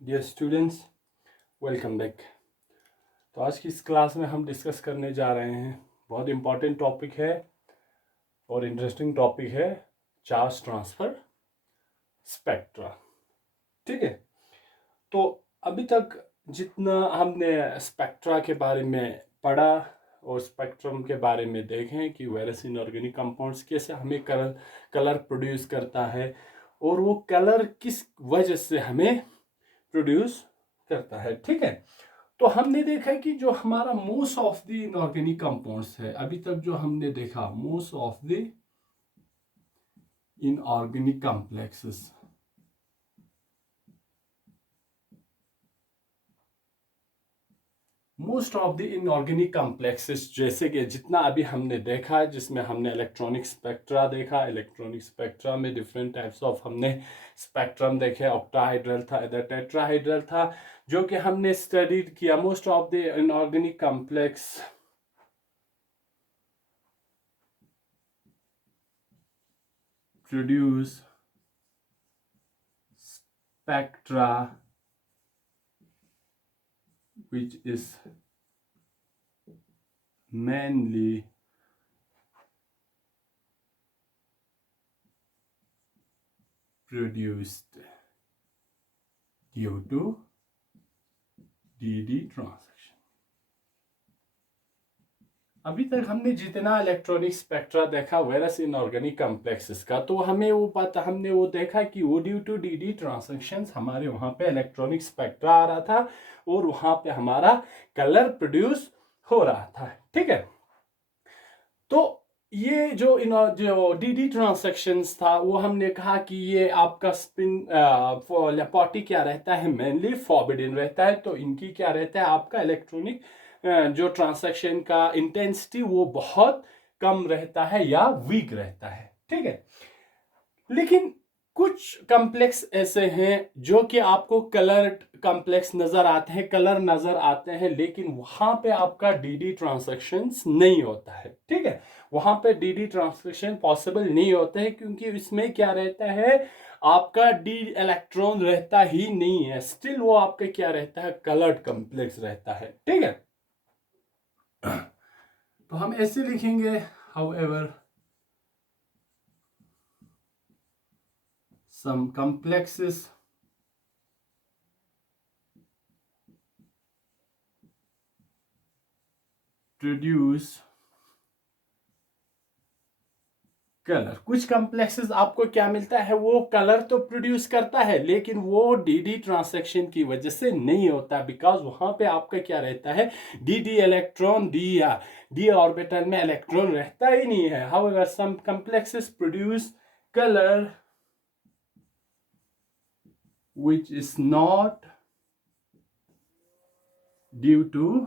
Dear students, welcome back. तो आज की इस क्लास में हम डिस्कस करने जा रहे हैं, बहुत इम्पॉर्टेंट टॉपिक है और इंटरेस्टिंग टॉपिक है, चार्ज ट्रांसफर स्पेक्ट्रा। ठीक है, तो अभी तक जितना हमने स्पेक्ट्रा के बारे में पढ़ा और स्पेक्ट्रम के बारे में देखें कि वेरियस इनऑर्गेनिक कंपाउंड्स कैसे हमें कलर प्रोड्यूस करता है और वो कलर किस वजह से हमें प्रोड्यूस करता है। ठीक है, तो हमने देखा कि जो हमारा most of the inorganic compounds है, अभी तक जो हमने देखा most of the inorganic complexes, most of the inorganic complexes जैसे कि जितना अभी हमने देखा, जिसमें हमने इलेक्ट्रॉनिक स्पेक्ट्रा देखा, इलेक्ट्रॉनिक स्पेक्ट्रा में डिफरेंट टाइप्स ऑफ हमने स्पेक्ट्रम देखे, ऑक्टाहाइड्रल था, इधर टेट्राहाइड्रल था, जो कि हमने स्टडी किया। Most of the inorganic complex produce spectra which is mainly produced due to DD transaction. अभी तक हमने जितना इलेक्ट्रॉनिक स्पेक्ट्रा देखा वेरस इनऑर्गेनिक कॉम्प्लेक्सेस का, तो हमें वो पता, हमने वो देखा कि वो ड्यू टू डीडी ट्रांजैक्शंस हमारे वहां पे इलेक्ट्रॉनिक स्पेक्ट्रा आ रहा था और वहां पे हमारा कलर प्रोड्यूस हो रहा था। ठीक है, तो ये जो डीडी ट्रांजैक्शंस था, वो हमने कहा कि ये आपका स्पिन पॉटी क्या रहता है, मेनली फॉरबिडन रहता है। तो इनकी क्या रहता है, आपका इलेक्ट्रॉनिक जो ट्रांजैक्शन का इंटेंसिटी वो बहुत कम रहता है या वीक रहता है। ठीक है, लेकिन कुछ कॉम्प्लेक्स ऐसे हैं जो कि आपको कलर कॉम्प्लेक्स नजर आते हैं, कलर नजर आते हैं, लेकिन वहां पे आपका डीडी ट्रांजैक्शंस नहीं होता है। ठीक है, वहां पे डीडी ट्रांजैक्शन पॉसिबल नहीं होते हैं क्योंकि इसमें क्या रहता है, आपका डी इलेक्ट्रॉन रहता ही नहीं है, स्टिल वो आपका क्या रहता है, कलर्ड कॉम्प्लेक्स रहता है। ठीक है, तो हम ऐसे लिखेंगे, however some complexes produce colour. कुछ कॉम्प्लेक्सेस आपको क्या मिलता है, वो कलर तो प्रोड्यूस करता है लेकिन वो डीडी ट्रांजैक्शन की वजह से नहीं होता, बिकॉज वहां पे आपका क्या रहता है, डीडी इलेक्ट्रॉन, डी ऑर्बिटल में इलेक्ट्रॉन रहता ही नहीं है। However some complexes produce colour which is not due to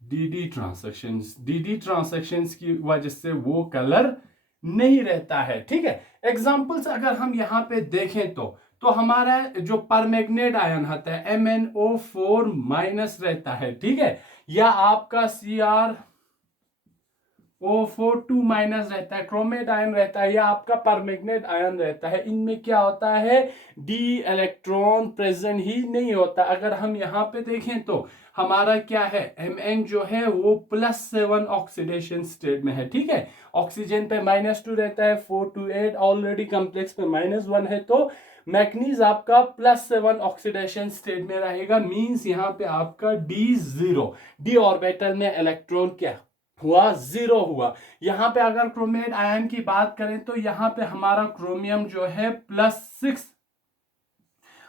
DD transactions की वजह से वो कलर नहीं रहता है। ठीक है, एग्जांपल्स अगर हम यहां पे देखें तो हमारा जो परमैग्नेट आयन होता है MnO4 माइनस रहता है। ठीक है, या आपका CrO4 2 माइनस रहता है, क्रोमेट आयन रहता है, या आपका परमैग्नेट आयन रहता है। इनमें क्या होता है, डी इलेक्ट्रॉन प्रेजेंट ही नहीं होता। अगर हम यहां पे देखें तो हमारा क्या है, Mn जो है वो +7 ऑक्सीडेशन स्टेट में है। ठीक है, ऑक्सीजन पे -2 रहता है, 4 to 8 ऑलरेडी कॉम्प्लेक्स पे -1 है, तो मैग्नीज आपका +7 ऑक्सीडेशन स्टेट में रहेगा। मींस यहां पे आपका D0, डी ऑर्बिटल में इलेक्ट्रॉन क्या हुआ, 0 हुआ। यहां पे अगर क्रोमेट आयन की बात करें तो यहां पे हमारा क्रोमियम जो है +6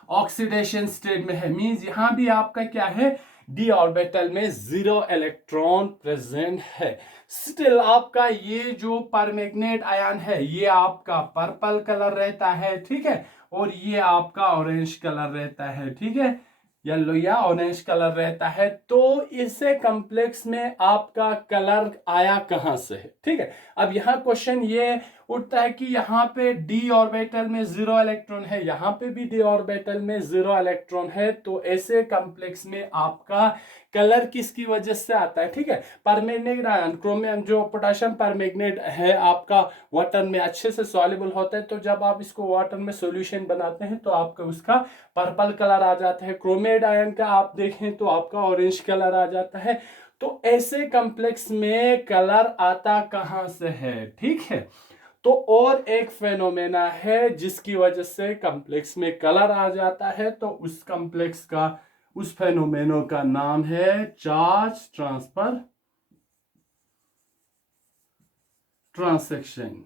ऑक्सीडेशन स्टेट में है। मींस यहां भी आपका क्या है, डी ऑर्बिटल में 0 इलेक्ट्रॉन प्रेजेंट है। स्टिल आपका ये जो परमैग्नेट आयन है ये आपका पर्पल कलर रहता है। ठीक है, और ये आपका ऑरेंज कलर रहता है। ठीक है, येलो या ऑरेंज कलर रहता है। तो इसे कॉम्प्लेक्स में आपका कलर आया कहां से है। ठीक है, अब यहां क्वेश्चन ये उठता है कि यहाँ पे डी ऑर्बिटल में 0 इलेक्ट्रॉन है, यहाँ पे भी डी ऑर्बिटल में 0 इलेक्ट्रॉन है। तो ऐसे कॉम्प्लेक्स में आपका कलर किसकी वजह से आता है? ठीक है, परमैंगनेट आयन, क्रोमियम जो पोटेशियम परमैंगनेट है आपका वाटर में अच्छे से सॉल्युबल होता है। तो जब आप इसको वाटर में सॉल्यूशन बनाते हैं तो आपका उसका पर्पल कलर आ जाता है। क्रोमेट आयन का आप देखें तो आपका ऑरेंज कलर आ जाता है। तो ऐसे कॉम्प्लेक्स में कलर आता कहां से है? ठीक है, तो और एक फेनोमेना है जिसकी वजह से कॉम्प्लेक्स में कलर आ जाता है। तो उस कॉम्प्लेक्स का, उस फेनोमेनो का नाम है चार्ज ट्रांसफर ट्रांसैक्शन।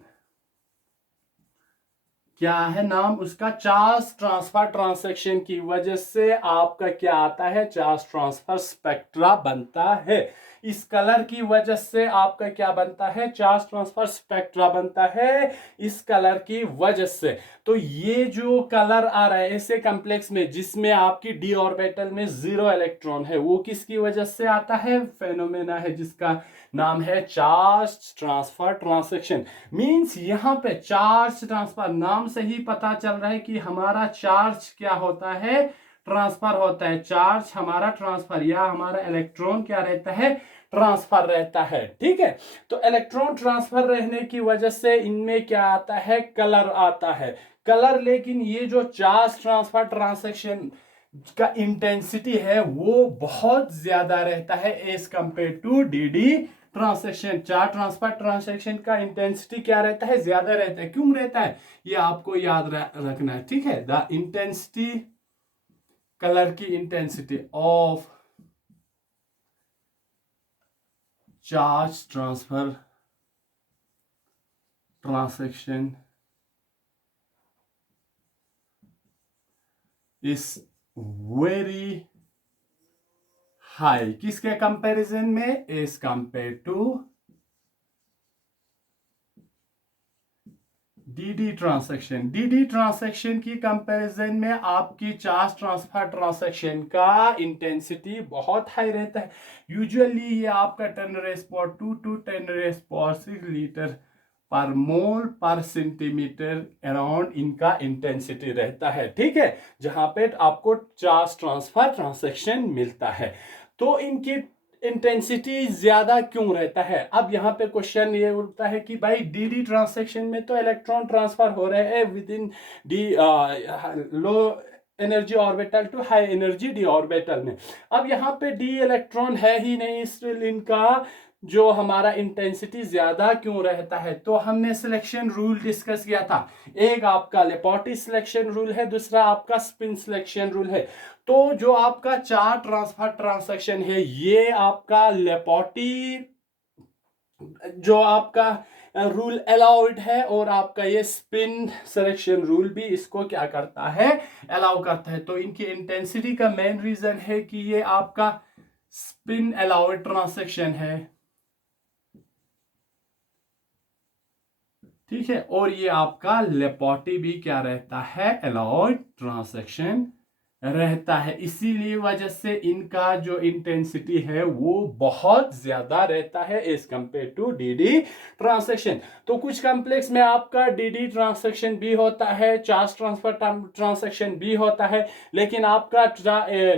क्या है नाम उसका? चार्ज ट्रांसफर ट्रांसैक्शन की वजह से आपका क्या आता है? चार्ज ट्रांसफर स्पेक्ट्रा बनता है। इस कलर की वजह से आपका क्या बनता है? चार्ज ट्रांसफर स्पेक्ट्रा बनता है इस कलर की वजह से। तो ये जो कलर आ रहा है ऐसे कॉम्प्लेक्स में जिसमें आपकी डी ऑर्बिटल में 0 इलेक्ट्रॉन है, वो किसकी वजह से आता है? फेनोमेना है जिसका नाम है चार्ज ट्रांसफर ट्रांसैक्शन। मींस यहां पे चार्ज ट्रांसफर, नाम से ही पता चल रहा है कि हमारा चार्ज क्या होता है? ट्रांसफर होता है। चार्ज हमारा ट्रांसफर, या हमारा इलेक्ट्रॉन क्या रहता है? ट्रांसफर रहता है। ठीक है, तो इलेक्ट्रॉन ट्रांसफर रहने की वजह से इनमें क्या आता है? कलर आता है। कलर, लेकिन ये जो चार्ज ट्रांसफर ट्रांसैक्शन का इंटेंसिटी है वो बहुत ज्यादा रहता है as compare to DD transaction. Charge transfer transaction का इंटेंसिटी क्या रहता है? ज्यादा रहता है। क्यों रहता है ये आपको याद रखना है। ठीक है, द इंटेंसिटी, कलर की intensity of charge transfer transaction is very high. किसके कंपैरिजन में? As compare to DD transaction. DD transaction की कंपैरिजन में आपकी चार्ज ट्रांसफर ट्रांसैक्शन का इंटेंसिटी बहुत हाई रहता है। यूजुअली ये आपका 10⁻² टू 10⁻6 लीटर पर मोल पर सेंटीमीटर अराउंड इनका इंटेंसिटी रहता है। ठीक है, जहां पे आपको चार्ज ट्रांसफर ट्रांसैक्शन मिलता है। तो इनकी इंटेंसिटी ज्यादा क्यों रहता है? अब यहाँ पे क्वेश्चन ये उठता है कि भाई डीडी ट्रांसैक्शन में तो इलेक्ट्रॉन ट्रांसफर हो रहे हैं within D low energy orbital to high energy D orbital में। अब यहाँ पे डी इलेक्ट्रॉन है ही नहीं, इसलिए इनका जो हमारा इंटेंसिटी ज्यादा क्यों रहता है? तो हमने सिलेक्शन रूल डिस्कस किया था। एक आपका लेपोर्टी सिलेक्शन रूल है, दूसरा आपका स्पिन सिलेक्शन रूल है। तो जो आपका चार्ज ट्रांसफर ट्रांसैक्शन है ये आपका लेपोर्टी जो आपका रूल अलाउड है, और आपका ये स्पिन सिलेक्शन रूल भी इसको क्या करता है? अलाउ करता है। तो इनकी इंटेंसिटी का मेन रीजन है कि ये आपका स्पिन अलाउड ट्रांसैक्शन है। ठीक है, और ये आपका लेपोर्टी भी क्या रहता है? अलाउड ट्रांसैक्शन रहता है। इसीलिए वजह से इनका जो इंटेंसिटी है वो बहुत ज्यादा रहता है as compare to DD transaction. तो कुछ कॉम्प्लेक्स में आपका डीडी ट्रांसैक्शन भी होता है, चार्ज ट्रांसफर ट्रांसैक्शन भी होता है, लेकिन आपका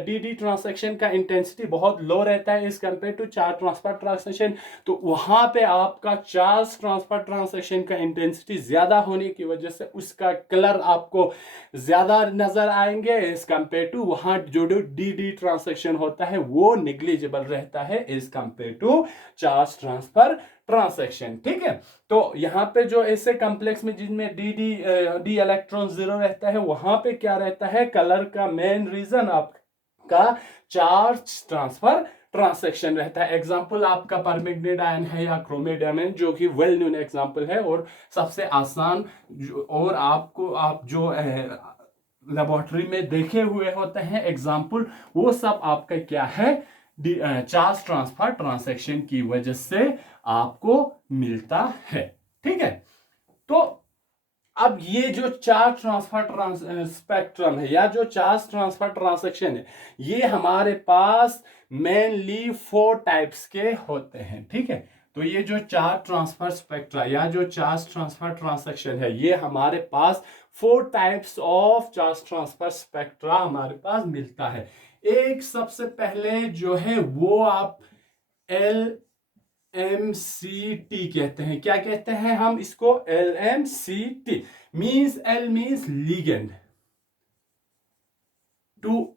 डीडी ट्रांसैक्शन का इंटेंसिटी बहुत लो रहता है as compare to charge transfer transaction. तो वहां पे आपका चार्ज ट्रांसफर ट्रांसैक्शन का इंटेंसिटी ज्यादा होने की वजह से उसका कलर आपको ज्यादा नजर आएंगे एज कंपेयर टू वहां जो डी ट्रांसैक्शन होता है वो निग्लिजिबल रहता है as compare to charge transfer transaction. ठीक है, तो यहां पे जो ऐसे कॉम्प्लेक्स में जिनमें डी इलेक्ट्रॉन 0 रहता है वहां पे क्या रहता है? कलर का मेन रीजन आपका चार्ज ट्रांसफर ट्रांसैक्शन रहता है। एग्जांपल आपका परमैंगनेट आयन है या क्रोमेट आयन, जो कि वेल नोन एग्जांपल है और सबसे आसान, और आपको आप जो लेबोरेटरी में देखे हुए होते हैं एग्जाम्पल, वो सब आपका क्या है? चार्ज ट्रांसफर ट्रांसैक्शन की वजह से आपको मिलता है। ठीक है, तो अब ये जो चार्ज ट्रांसफर स्पेक्ट्रम है या जो चार्ज ट्रांसफर ट्रांसैक्शन है, ये हमारे पास मेनली 4 टाइप्स के होते हैं। ठीक है, तो ये जो चार्ज ट्रांसफर स्पेक्ट्रा या जो चार्ज ट्रांसफर ट्रांसैक्शन है, ये हमारे पास 4 types of charge transfer spectra हमारे पास मिलता है। एक सबसे पहले जो है वो आप LMCT कहते हैं। क्या कहते हैं हम इसको? LMCT means L means ligand, to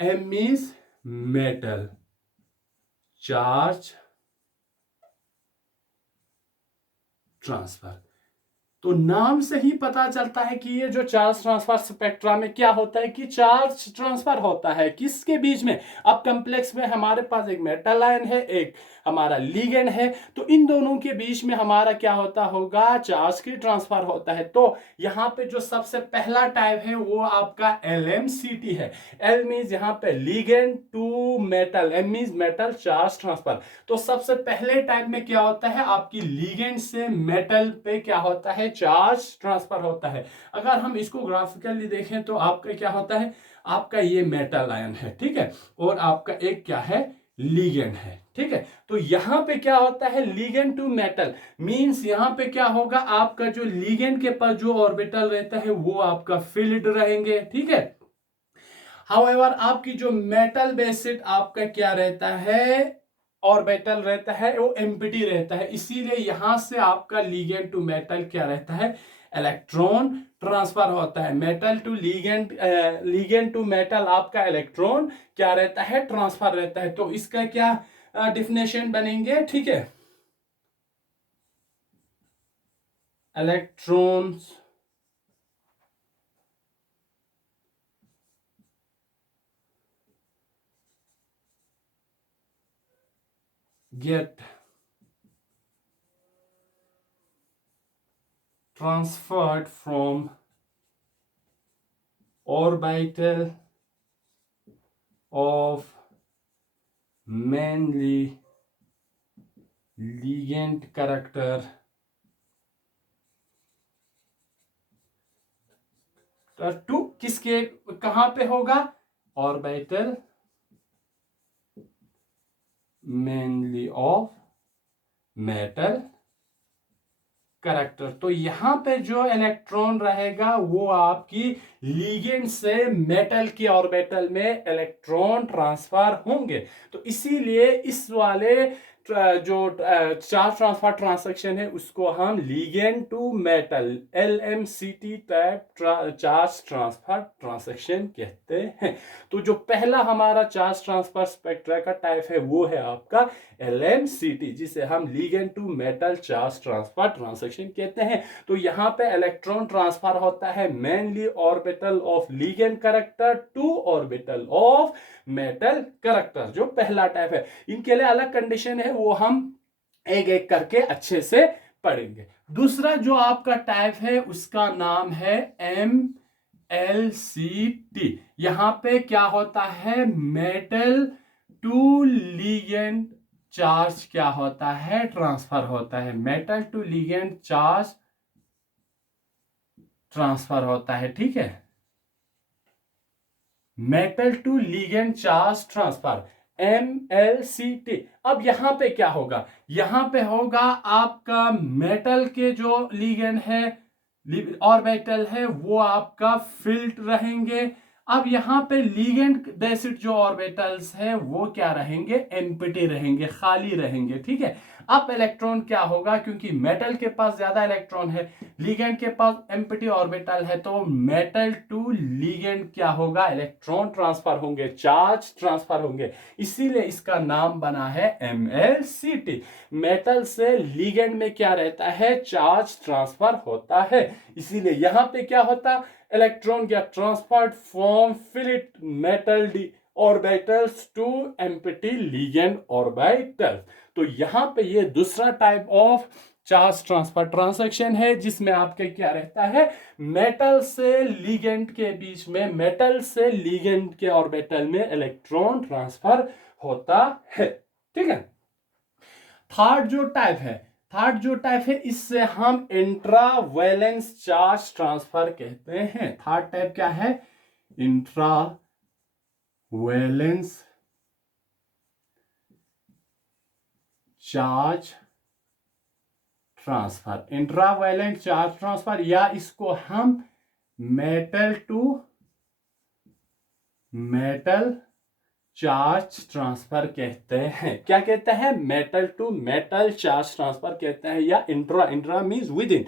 M means metal, charge transfer. तो नाम से ही पता चलता है कि ये जो चार्ज ट्रांसफर स्पेक्ट्रा में क्या होता है कि चार्ज ट्रांसफर होता है किसके बीच में? अब कॉम्प्लेक्स में हमारे पास एक मेटल आयन है, एक हमारा लिगेंड है, तो इन दोनों के बीच में हमारा क्या होता होगा? चार्ज की ट्रांसफर होता है। तो यहाँ पे जो सबसे पहला टाइप है वो आपका LMCT है। L मीन्स यहाँ पे ligand to metal, M means metal charge transfer. तो सबसे पहले टाइप में क्या होता है? आपकी लिगेंड से मेटल पे क्या होता है? चार्ज ट्रांसफर होता है। अगर हम इसको ग्राफिकली देखें तो आपका क्या होता है? आपका ये मेटल आयन है, ठीक है, और आपका एक क्या है? लिगेंड है, ठीक है। तो यहां पे क्या होता है? लिगेंड टू मेटल मींस यहां पे क्या होगा? आपका जो लिगेंड के पास जो ऑर्बिटल रहता है वो आपका फिल्ड रहेंगे, ठीक है। हाउएवर आपकी जो मेटल बेसिड आपका क्या रहता है? ऑर्बिटल रहता है, वो एम्प्टी रहता है, इसीलिए यहां से आपका लिगेंड टू मेटल क्या रहता है? इलेक्ट्रॉन ट्रांसफर होता है। Metal to ligand, ligand to metal आपका इलेक्ट्रॉन क्या रहता है? ट्रांसफर रहता है। तो इसका क्या डिफिनेशन बनेंगे? ठीक है, electrons get transferred from orbital of mainly ligand character to किसके, कहां पे होगा? Orbital mainly of metal character. तो यहां पे जो इलेक्ट्रॉन रहेगा वो आपकी लिगेंड से मेटल की ऑर्बिटल में इलेक्ट्रॉन ट्रांसफर होंगे। तो इसीलिए इस वाले जो चार्ज ट्रांसफर ट्रांसैक्शन है उसको हम ligand to metal LMCT type charge transfer transaction कहते हैं। तो जो पहला हमारा चार्ज ट्रांसफर स्पेक्ट्रा का टाइप है वो है आपका LMCT, जिसे हम ligand to metal charge transfer transaction कहते हैं। तो यहां पे इलेक्ट्रॉन ट्रांसफर होता है mainly orbital of ligand character to orbital of metal character, जो पहला टाइप है। इनके लिए अलग कंडीशन है, वो हम एक एक करके अच्छे से पढ़ेंगे। दूसरा जो आपका टाइप है उसका नाम है MLCT। यहां पे क्या होता है? मेटल टू लिगेंड चार्ज क्या होता है? ट्रांसफर होता है। Metal to ligand charge transfer होता है, ठीक है। Metal to ligand charge transfer MLCT। अब यहां पे क्या होगा? यहां पे होगा आपका मेटल के जो लिगेंड है, ऑर्बिटल है, वो आपका फिल्ड रहेंगे। अब यहां पे लिगेंड बेसिड जो ऑर्बिटल्स है वो क्या रहेंगे? एम्प्टी रहेंगे, खाली रहेंगे, ठीक है। अब इलेक्ट्रॉन क्या होगा? क्योंकि मेटल के पास ज्यादा इलेक्ट्रॉन है, लिगेंड के पास एम्प्टी ऑर्बिटल है, तो मेटल टू लिगेंड क्या होगा? इलेक्ट्रॉन ट्रांसफर होंगे, चार्ज ट्रांसफर होंगे, इसीलिए इसका नाम बना है MLCT। मेटल से लिगेंड में क्या रहता है? चार्ज ट्रांसफर होता है, इसीलिए यहां पे क्या होता? Electron get transferred from filled metal orbitals to empty ligand orbital. तो यहां पे ये दूसरा type of charge transfer transaction है, जिसमें आपके क्या रहता है? मेटल से लिगेंड के बीच में, मेटल से लिगेंड के ऑर्बिटल में इलेक्ट्रॉन ट्रांसफर होता है, ठीक है। थर्ड जो टाइप है इससे हम इंट्रावैलेंस चार्ज ट्रांसफर कहते हैं। थर्ड टाइप क्या है? Intravalence charge transfer, intravalent charge transfer, या इसको हम metal to metal charge transfer कहते हैं। क्या कहते हैं? Metal to metal charge transfer कहते हैं, या इंट्रा मींस विद इन।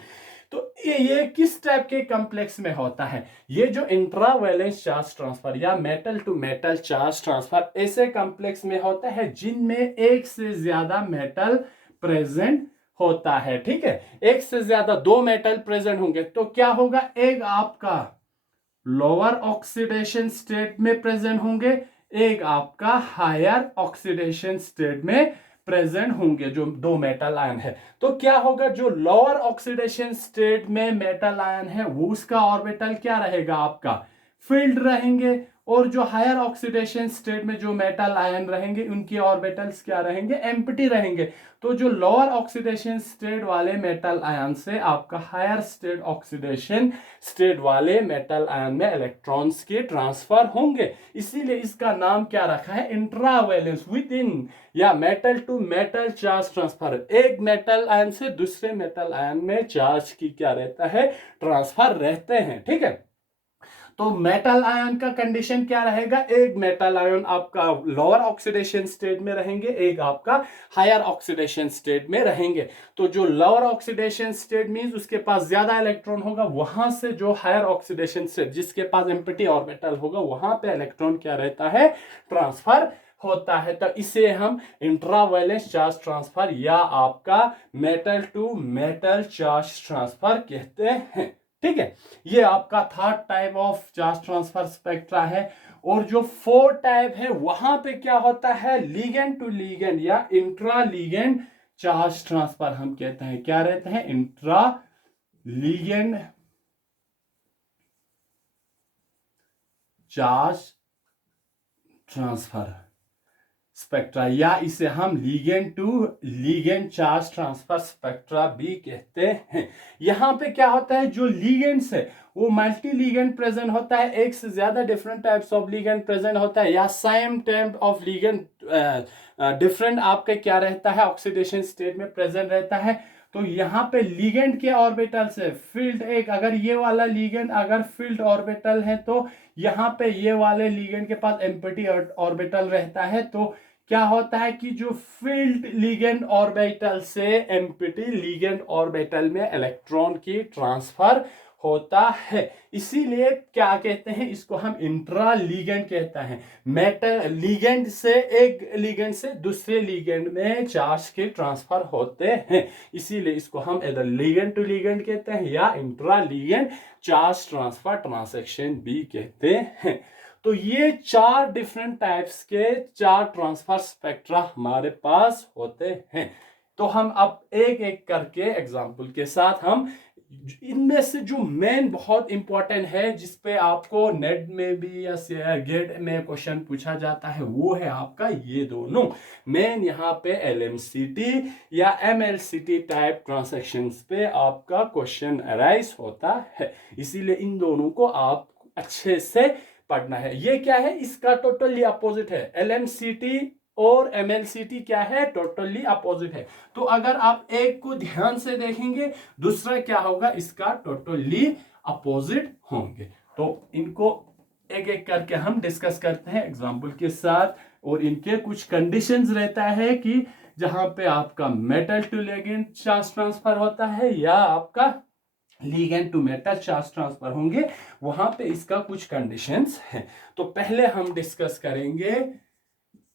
तो ये किस टाइप के कॉम्प्लेक्स में होता है? ये जो इंट्रावैलेंस चार्ज ट्रांसफर या metal to metal charge transfer ऐसे कॉम्प्लेक्स में होता है जिनमें एक से ज्यादा मेटल प्रेजेंट होता है। ठीक है, एक से ज्यादा दो मेटल प्रेजेंट होंगे तो क्या होगा? एक आपका लोअर ऑक्सीडेशन स्टेट में प्रेजेंट होंगे, एक आपका हायर ऑक्सीडेशन स्टेट में प्रेजेंट होंगे, जो दो मेटल आयन है। तो क्या होगा? जो लोअर ऑक्सीडेशन स्टेट में मेटल आयन है वो उसका ऑर्बिटल क्या रहेगा? आपका फील्ड रहेंगे, और जो हायर ऑक्सीडेशन स्टेट में जो मेटल आयन रहेंगे उनके ऑर्बिटल्स क्या रहेंगे? एम्प्टी रहेंगे। तो जो लोअर ऑक्सीडेशन स्टेट वाले मेटल आयन से आपका हायर स्टेट ऑक्सीडेशन स्टेट वाले मेटल आयन में इलेक्ट्रॉन्स के ट्रांसफर होंगे, इसीलिए इसका नाम क्या रखा है? इंट्रावैलेंस विद इन या metal to metal charge transfer. एक मेटल आयन से दूसरे मेटल आयन में चार्ज की क्या रहता है? ट्रांसफर रहते हैं। ठीक है, तो मेटल आयन का कंडीशन क्या रहेगा? एक मेटल आयन आपका लोअर ऑक्सीडेशन स्टेट में रहेंगे, एक आपका हायर ऑक्सीडेशन स्टेट में रहेंगे। तो जो लोअर ऑक्सीडेशन स्टेट मींस उसके पास ज्यादा इलेक्ट्रॉन होगा, वहां से जो हायर ऑक्सीडेशन स्टेट जिसके पास एम्प्टी ऑर्बिटल होगा वहां पे इलेक्ट्रॉन क्या रहता है? ट्रांसफर होता है। तो इसे हम इंट्रावैलेंस चार्ज ट्रांसफर या आपका metal to metal charge transfer कहते हैं। ठीक है, ये आपका third type of charge transfer spectra है। और जो फोर्थ टाइप है वहां पे क्या होता है? लीगेंड टू लीगेंड या इंट्रा लीगेंड चार्ज ट्रांसफर हम कहते हैं। क्या रहते हैं? Intra ligand charge transfer spectra, या इसे हम ligand to ligand charge transfer spectra भी कहते हैं। यहां पे क्या होता है? जो लीगेंड्स है वो मल्टी लीगेंड प्रेजेंट होता है, एक से ज्यादा different types of ligand present होता है, या same type of ligand different आपके क्या रहता है? ऑक्सीडेशन स्टेट में प्रेजेंट रहता है। तो यहाँ पे लीगेंड के ऑर्बिटल से फील्ड एक, अगर ये वाला लीगेंड अगर फील्ड ऑर्बिटल है तो यहाँ पे ये वाले लीगेंड के पास एम्प्टी ऑर्बिटल रहता है। तो क्या होता है कि जो फील्ड लीगेंड ऑर्बिटल से एम्प्टी लीगेंड ऑर्बिटल में इलेक्ट्रॉन की ट्रांसफर होता है, इसीलिए क्या कहते हैं? इसको हम इंट्रा लीगेंड कहते हैं। मेटल लीगेंड से एक लीगेंड से दूसरे लीगेंड में चार्ज के ट्रांसफर होते हैं, इसीलिए इसको हम इधर लीगेंड टू लीगेंड कहते हैं या intra ligand charge transfer transaction भी कहते हैं। तो ये चार डिफरेंट टाइप्स के चार ट्रांसफर स्पेक्ट्रा हमारे पास होते हैं। तो हम अब एक एक करके एग्जांपल के साथ हम इनमें से जो मेन बहुत इंपॉर्टेंट है जिसपे आपको नेट में भी या गेट में क्वेश्चन पूछा जाता है वो है आपका ये दोनों मेन यहाँ पे एलएमसीटी या एमएलसीटी टाइप ट्रांसैक्शंस पे आपका क्वेश्चन अराइज होता है, इसीलिए इन दोनों को आप अच्छे से पढ़ना है। ये क्या है? इसका टोटली अपोजिट है। एलएमसीटी और एमएलसीटी क्या है? टोटली अपोजिट है। तो अगर आप एक को ध्यान से देखेंगे दूसरा क्या होगा? इसका टोटली अपोजिट होंगे। तो इनको एक एक करके हम डिस्कस करते हैं एग्जांपल के साथ, और इनके कुछ कंडीशंस रहता है कि जहां पे आपका metal to ligand charge transfer होता है या आपका ligand to metal charge transfer होंगे, वहां पे इसका कुछ कंडीशंस हैं। तो पहले हम डिस्कस करेंगे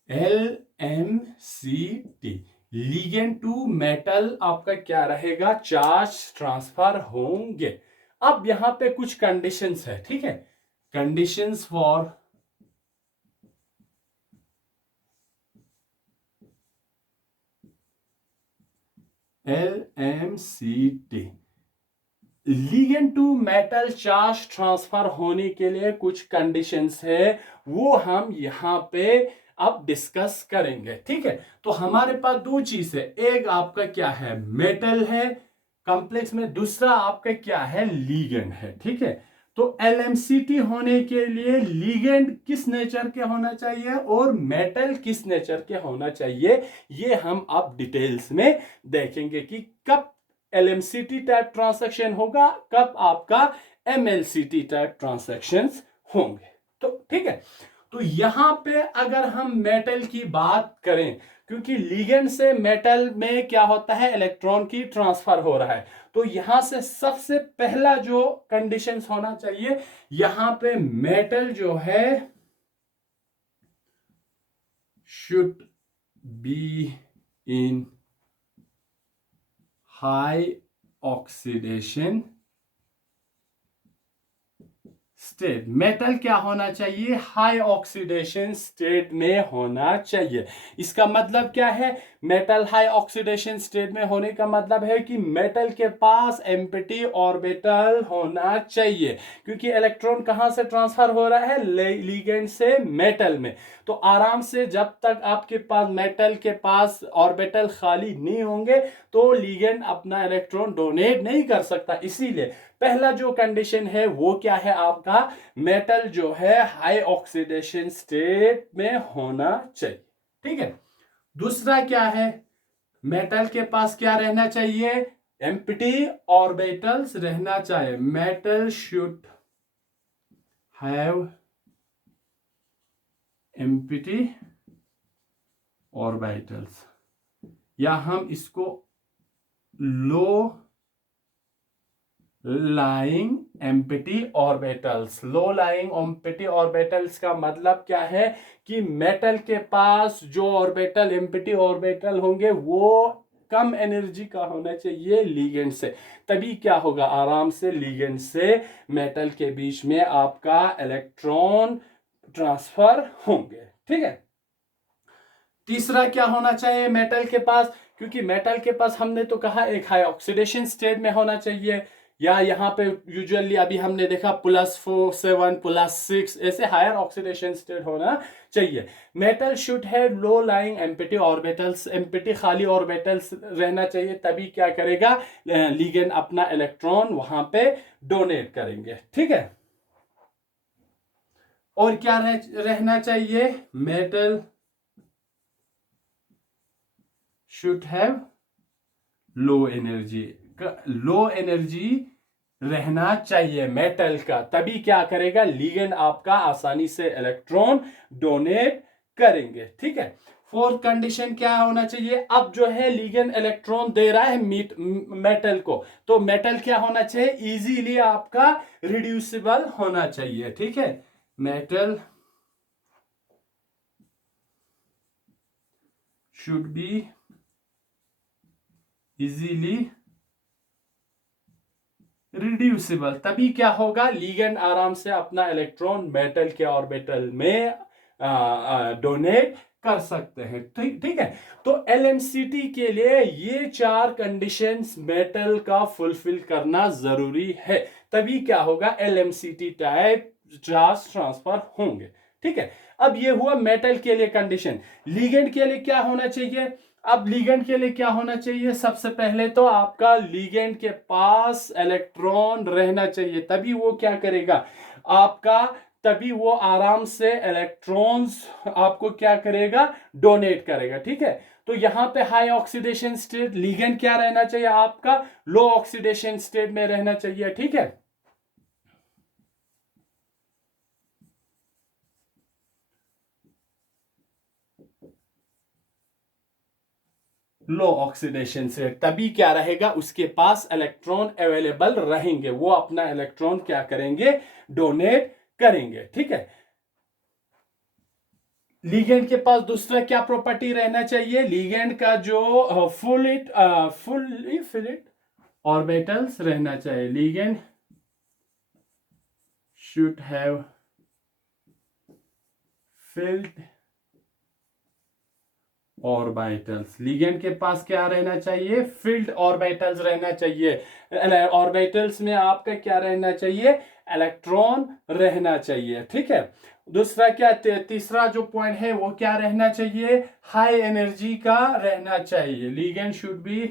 LMCT, लीगेंड टू मेटल आपका क्या रहेगा? चार्ज ट्रांसफर होंगे। अब यहां पे कुछ कंडीशंस है, ठीक है? Conditions for LMCT, ligand to metal charge transfer होने के लिए कुछ कंडीशंस है, वो हम यहां पे अब डिस्कस करेंगे। ठीक है, तो हमारे पास दो चीज है, एक आपका क्या है? मेटल है कॉम्प्लेक्स में, दूसरा आपका क्या है? लीगेंड है। ठीक है, तो एलएमसीटी होने के लिए लीगेंड किस नेचर के होना चाहिए और मेटल किस नेचर के होना चाहिए, ये हम अब डिटेल्स में देखेंगे कि कब LMCT टाइप ट्रांसैक्शन होगा, कब आपका MLCT टाइप ट्रांसैक्शंस होंगे। तो ठीक है, तो यहां पे अगर हम मेटल की बात करें, क्योंकि लिगेंड से मेटल में क्या होता है, इलेक्ट्रॉन की ट्रांसफर हो रहा है, तो यहां से सबसे पहला जो कंडीशंस होना चाहिए, यहां पे मेटल जो है should be in high oxidation state. Metal क्या होना चाहिए, हाई ऑक्सीडेशन स्टेट में होना चाहिए। इसका मतलब क्या है, मेटल हाई ऑक्सीडेशन स्टेट में होने का मतलब है कि मेटल के पास एम्प्टी ऑर्बिटल होना चाहिए, क्योंकि इलेक्ट्रॉन कहां से ट्रांसफर हो रहा है, लिगेंड से मेटल में। तो आराम से जब तक आपके पास मेटल के पास ऑर्बिटल खाली नहीं होंगे तो लिगेंड अपना इलेक्ट्रॉन डोनेट नहीं कर सकता। इसीलिए पहला जो कंडीशन है वो क्या है आपका, मेटल जो है हाई ऑक्सीडेशन स्टेट में होना चाहिए। ठीक है, दूसरा क्या है, मेटल के पास क्या रहना चाहिए, एम्प्टी ऑर्बिटल्स रहना चाहिए। Metal should have empty orbitals, या हम इसको लो लाइंग एम्प्टी ऑर्बिटल्स। लो लाइंग एम्प्टी ऑर्बिटल्स का मतलब क्या है कि मेटल के पास जो ऑर्बिटल एम्प्टी ऑर्बिटल होंगे वो कम एनर्जी का होना चाहिए लिगेंड से, तभी क्या होगा, आराम से लिगेंड से मेटल के बीच में आपका इलेक्ट्रॉन ट्रांसफर होंगे। ठीक है, तीसरा क्या होना चाहिए मेटल के पास, क्योंकि मेटल के पास हमने तो कहा एक हाई ऑक्सीडेशन स्टेट में होना चाहिए, या यहाँ पे यूजुअली अभी हमने देखा +4 7 +6 ऐसे हायर ऑक्सीडेशन स्टेट होना चाहिए। Metal should have low lying empty orbitals, empty खाली ऑर्बिटल्स रहना चाहिए, तभी क्या करेगा, लिगेंड अपना इलेक्ट्रॉन वहां पे डोनेट करेंगे। ठीक है, और क्या रहना चाहिए, metal should have low energy, low energy रहना चाहिए मेटल का, तभी क्या करेगा, लिगेंड आपका आसानी से इलेक्ट्रॉन डोनेट करेंगे। ठीक है, फोर्थ कंडीशन क्या होना चाहिए, अब जो है लिगेंड इलेक्ट्रॉन दे रहा है मेटल को, तो मेटल क्या होना चाहिए, इजीली आपका रिड्यूसिबल होना चाहिए। ठीक है, metal should be easily reducible, तभी क्या होगा, लिगेंड आराम से अपना इलेक्ट्रॉन मेटल के ऑर्बिटल में डोनेट कर सकते हैं। ठीक ठीक है, तो LMCT के लिए ये 4 कंडीशंस मेटल का फुलफिल करना जरूरी है, तभी क्या होगा, LMCT टाइप चार्ज ट्रांसफर होंगे। ठीक है, अब ये हुआ मेटल के लिए कंडीशन। लिगेंड के लिए क्या होना चाहिए, अब लिगेंड के लिए क्या होना चाहिए, सबसे पहले तो आपका लिगेंड के पास इलेक्ट्रॉन रहना चाहिए, तभी वो क्या करेगा आपका, तभी वो आराम से इलेक्ट्रॉन्स आपको क्या करेगा, डोनेट करेगा। ठीक है, तो यहां पे हाई ऑक्सीडेशन स्टेट, लिगेंड क्या रहना चाहिए आपका, लो ऑक्सीडेशन स्टेट में रहना चाहिए। ठीक है, लो ऑक्सीडेशन से, तभी क्या रहेगा, उसके पास इलेक्ट्रॉन अवेलेबल रहेंगे, वो अपना इलेक्ट्रॉन क्या करेंगे, डोनेट करेंगे। ठीक है, लिगेंड के पास दूसरा क्या प्रॉपर्टी रहना चाहिए, लिगेंड का जो फुली फिलिट ऑर्बिटल्स रहना चाहिए। Ligand should have filled orbitals, ligand के पास क्या रहना चाहिए, फिल्ड ऑर्बिटल्स रहना चाहिए। ऑर्बिटल्स में आपका क्या रहना चाहिए, इलेक्ट्रॉन रहना चाहिए। ठीक है, दूसरा क्या, तीसरा जो पॉइंट है वो क्या रहना चाहिए, हाई एनर्जी का रहना चाहिए। Ligand should be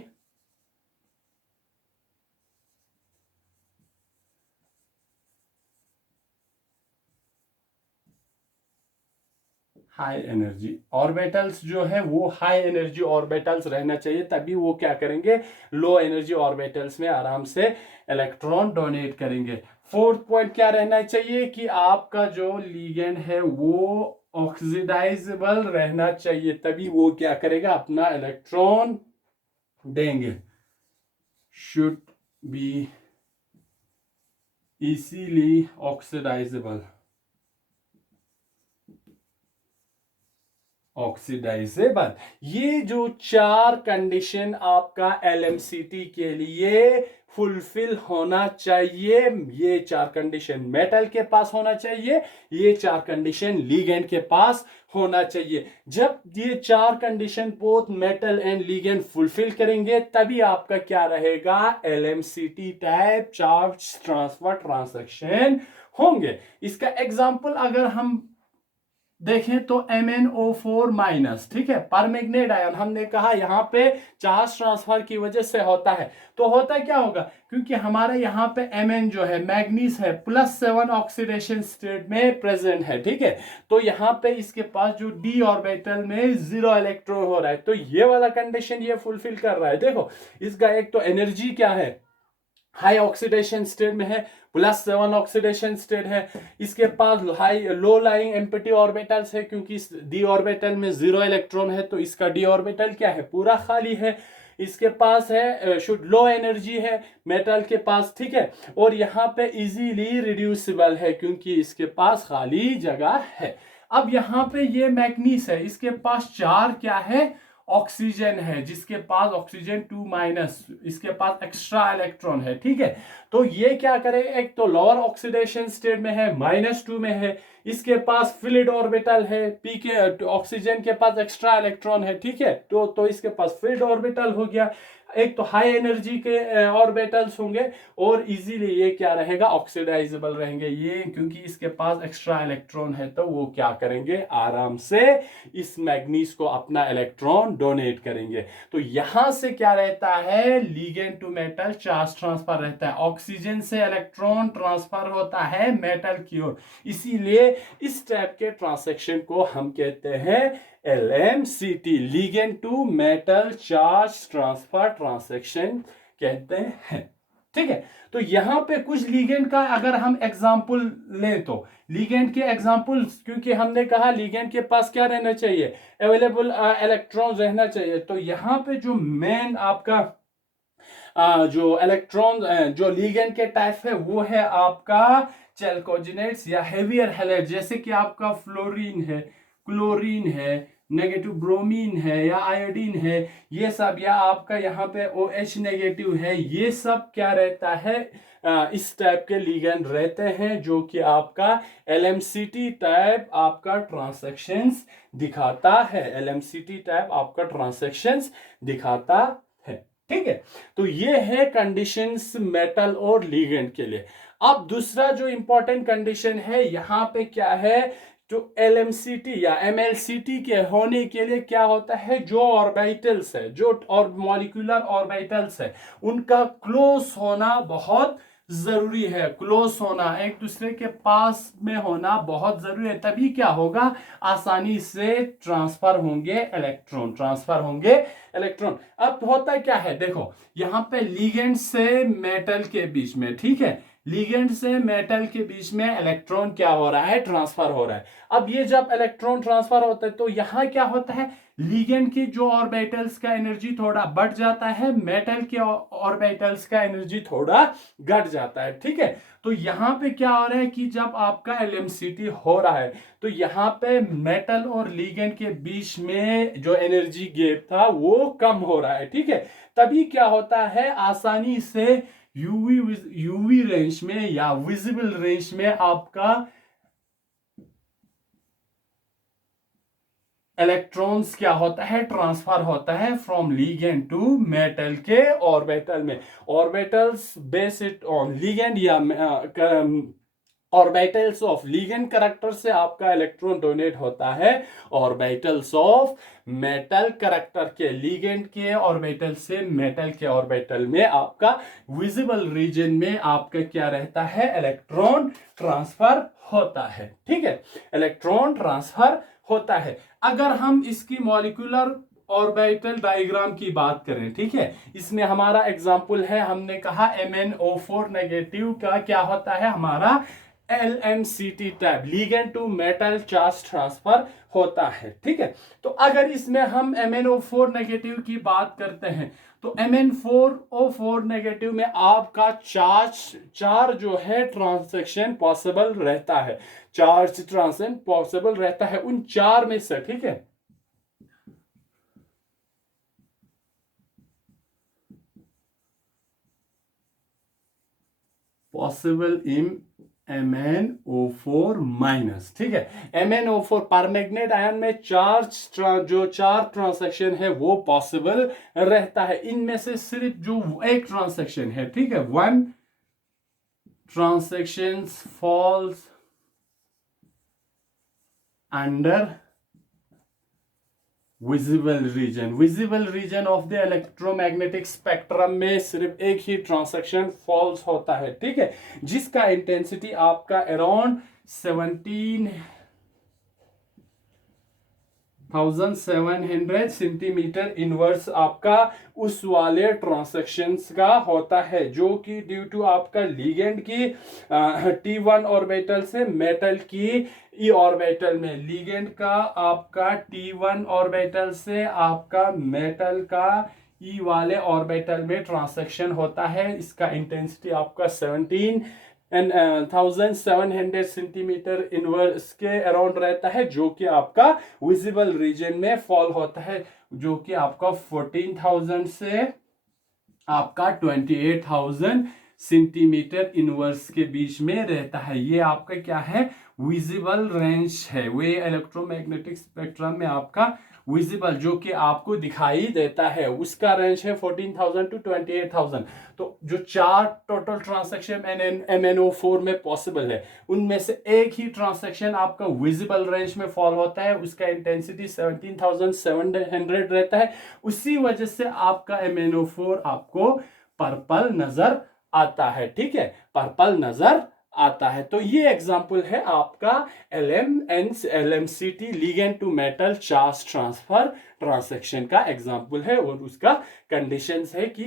high energy orbitals जो है वो हाई एनर्जी ऑर्बिटल्स रहना चाहिए, तभी वो क्या करेंगे, लो एनर्जी ऑर्बिटल्स में आराम से इलेक्ट्रॉन डोनेट करेंगे। फोर्थ पॉइंट क्या रहना चाहिए कि आपका जो लिगेंड है वो ऑक्सीडाइजेबल रहना चाहिए, तभी वो क्या करेगा, अपना इलेक्ट्रॉन देंगे। Should be easily oxidisable, oxidisable. ये जो चार कंडीशन आपका एलएमसीटी के लिए फुलफिल होना चाहिए, ये चार कंडीशन मेटल के पास होना चाहिए, ये चार कंडीशन लिगेंड के पास होना चाहिए। जब ये चार condition both metal and ligand fulfil करेंगे तभी आपका क्या रहेगा, एलएमसीटी टाइप चार्ज ट्रांसफर ट्रांजैक्शन होंगे। इसका एग्जांपल अगर हम देखें तो MnO4 माइनस, ठीक है, परमैंगनेट आयन, हमने कहा यहां पे चार्ज ट्रांसफर की वजह से होता है, तो होता क्या होगा, क्योंकि हमारे यहां पे Mn जो है मैग्नीज है +7 ऑक्सीडेशन स्टेट में प्रेजेंट है, ठीक है, तो यहां पे इसके पास जो d ऑर्बिटल में 0 इलेक्ट्रॉन हो रहा है, तो ये वाला कंडीशन ये फुलफिल कर रहा है। देखो इसका एक तो एनर्जी क्या है, हाई ऑक्सीडेशन स्टेट में है, +7 ऑक्सीडेशन स्टेट है, इसके पास high low lying empty orbitals है, क्योंकि इस डी ऑर्बिटल में 0 इलेक्ट्रॉन है, तो इसका डी ऑर्बिटल क्या है, पूरा खाली है। इसके पास है शुड लो एनर्जी है मेटल के पास, ठीक है, और यहाँ पे इजीली रिड्यूसिबल है क्योंकि इसके पास खाली जगह है। अब यहाँ पे ये मैग्नीस है, इसके पास चार क्या है, ऑक्सीजन है, जिसके पास ऑक्सीजन 2-, इसके पास एक्स्ट्रा इलेक्ट्रॉन है, ठीक है, तो ये क्या करेगा, एक तो लोअर ऑक्सीडेशन स्टेट में है, -2 में है, इसके पास फिलिड ऑर्बिटल है, पी के ऑक्सीजन के पास एक्स्ट्रा इलेक्ट्रॉन है, ठीक है, तो इसके पास फिलिड ऑर्बिटल हो गया, एक तो हाई एनर्जी के ऑर्बिटल्स होंगे और इजीली ये क्या रहेगा, ऑक्सीडाइजेबल रहेंगे, ये क्योंकि इसके पास एक्स्ट्रा इलेक्ट्रॉन है, तो वो क्या करेंगे, आराम से इस मैग्नीज को अपना इलेक्ट्रॉन डोनेट करेंगे। तो यहां से क्या रहता है, ligand to metal charge transfer रहता है, ऑक्सीजन से इलेक्ट्रॉन ट्रांसफर होता है मेटल की ओर, इसीलिए इस टाइप के ट्रांसैक्शन को हम कहते हैं LMCT, ligand to metal charge transfer transaction कहते हैं, ठीक है। तो यहां पे कुछ लिगेंड का अगर हम एग्जांपल लें तो लिगेंड के एग्जांपल, क्योंकि हमने कहा लिगेंड के पास क्या रहना चाहिए, अवेलेबल इलेक्ट्रॉन रहना चाहिए, तो यहां पे जो मेन आपका जो इलेक्ट्रॉन जो लिगेंड के टाइप है वो है आपका चैल्कोजेनेट्स या हेवियर हैलाइड, जैसे कि आपका फ्लोरीन है, क्लोरीन है, नेगेटिव ब्रोमीन है या आयोडीन है, ये सब, या आपका यहाँ पे OH नेगेटिव है, ये सब क्या रहता है, इस टाइप के लिगेंड रहते हैं जो कि आपका LMCT टाइप आपका ट्रांसैक्शंस दिखाता है, LMCT टाइप आपका ट्रांसैक्शंस दिखाता है, ठीक है। तो ये है कंडीशंस मेटल और लिगेंड के लिए। अब दूसरा जो इंपॉर्टेंट कंडीशन है यहां पे क्या है, जो LMCT या MLCT के होने के लिए क्या होता है, जो ऑर्बिटल्स है, जो और मॉलिक्यूलर ऑर्बिटल्स है, उनका क्लोज होना बहुत जरूरी है, क्लोज होना, एक दूसरे के पास में होना बहुत जरूरी है, तभी क्या होगा, आसानी से ट्रांसफर होंगे इलेक्ट्रॉन, ट्रांसफर होंगे इलेक्ट्रॉन। अब होता क्या है, देखो यहां पे लिगेंड से मेटल के बीच में, ठीक है, लिगेंड से मेटल के बीच में इलेक्ट्रॉन क्या हो रहा है, ट्रांसफर हो रहा है। अब ये जब इलेक्ट्रॉन ट्रांसफर होता है तो यहां क्या होता है, लिगेंड की जो ऑर्बिटल्स का एनर्जी थोड़ा बढ़ जाता है, मेटल के ऑर्बिटल्स का एनर्जी थोड़ा घट जाता है, ठीक है। तो यहां पे क्या हो रहा है कि जब आपका LMCT हो रहा है तो यहां पे मेटल और लिगेंड के बीच में जो एनर्जी गैप था वो कम हो रहा है, ठीक है, तभी क्या होता है, आसानी से यूवी रेंज में या विजिबल रेंज में आपका इलेक्ट्रॉन्स क्या होता है, ट्रांसफर होता है फ्रॉम लिगेंड टू मेटल के ऑर्बिटल में। ऑर्बिटल्स बेस्ड ऑन लिगेंड या ऑर्बिटल्स ऑफ लिगेंड करैक्टर से आपका इलेक्ट्रॉन डोनेट होता है, ऑर्बिटल्स ऑफ मेटल करैक्टर के लिगेंड के ऑर्बिटल से मेटल के ऑर्बिटल में आपका विजिबल रीजन में आपका क्या रहता है, इलेक्ट्रॉन ट्रांसफर होता है, ठीक है, इलेक्ट्रॉन ट्रांसफर होता है। अगर हम इसकी मॉलिक्यूलर ऑर्बिटल डायग्राम की बात करें, ठीक है, इसमें हमारा एग्जांपल है, हमने कहा MnO4 नेगेटिव का क्या होता है, हमारा LMCT type ligand to metal charge transfer होता है। ठीक है, तो अगर इसमें हम MnO4 नेगेटिव की बात करते हैं तो MnO4 नेगेटिव में आपका चार्ज जो है ट्रांसैक्शन पॉसिबल रहता है, चार्ज ट्रांसैक्शन पॉसिबल रहता है उन चार में से। ठीक है, पॉसिबल इन MnO4 माइनस। ठीक है, MnO4 परमैग्नेट आयन में जो चार ट्रांसैक्शन है वो पॉसिबल रहता है। इनमें से सिर्फ जो एक ट्रांसैक्शन है, ठीक है, one transaction falls under visible region of the electromagnetic spectrum में सिर्फ एक ही ट्रांसैक्शन फॉल्स होता है। ठीक है, जिसका इंटेंसिटी आपका अराउंड 1700 सेंटीमीटर इनवर्स आपका उस वाले ट्रांसैक्शंस का होता है, जो कि ड्यू टू आपका लिगेंड की T1 ऑर्बिटल से मेटल की ई ऑर्बिटल में, लिगेंड का आपका T1 ऑर्बिटल से आपका मेटल का ई वाले ऑर्बिटल में ट्रांसैक्शन होता है। इसका इंटेंसिटी आपका 1700 सेंटीमीटर इनवर्स के अराउंड रहता है, जो कि आपका विजिबल रीजन में फॉल होता है, जो कि आपका 14,000 से आपका 28,000 सेंटीमीटर इनवर्स के बीच में रहता है। ये आपका क्या है, विजिबल रेंज है, वे इलेक्ट्रोमैग्नेटिक स्पेक्ट्रम में आपका विजिबल जो कि आपको दिखाई देता है, उसका रेंज है 14,000 टू 28,000। तो जो चार टोटल ट्रांसैक्शन MnO4 में पॉसिबल है, उनमें से एक ही ट्रांसैक्शन आपका विजिबल रेंज में फॉल होता है, उसका इंटेंसिटी 17,700 रहता है। उसी वजह से आपका MnO4 आपको पर्पल नजर आता है। ठीक है, पर्पल नजर आता है। तो ये एग्जांपल है आपका LMCT ligand to metal charge transfer transaction का एग्जांपल है, और उसका कंडीशंस है कि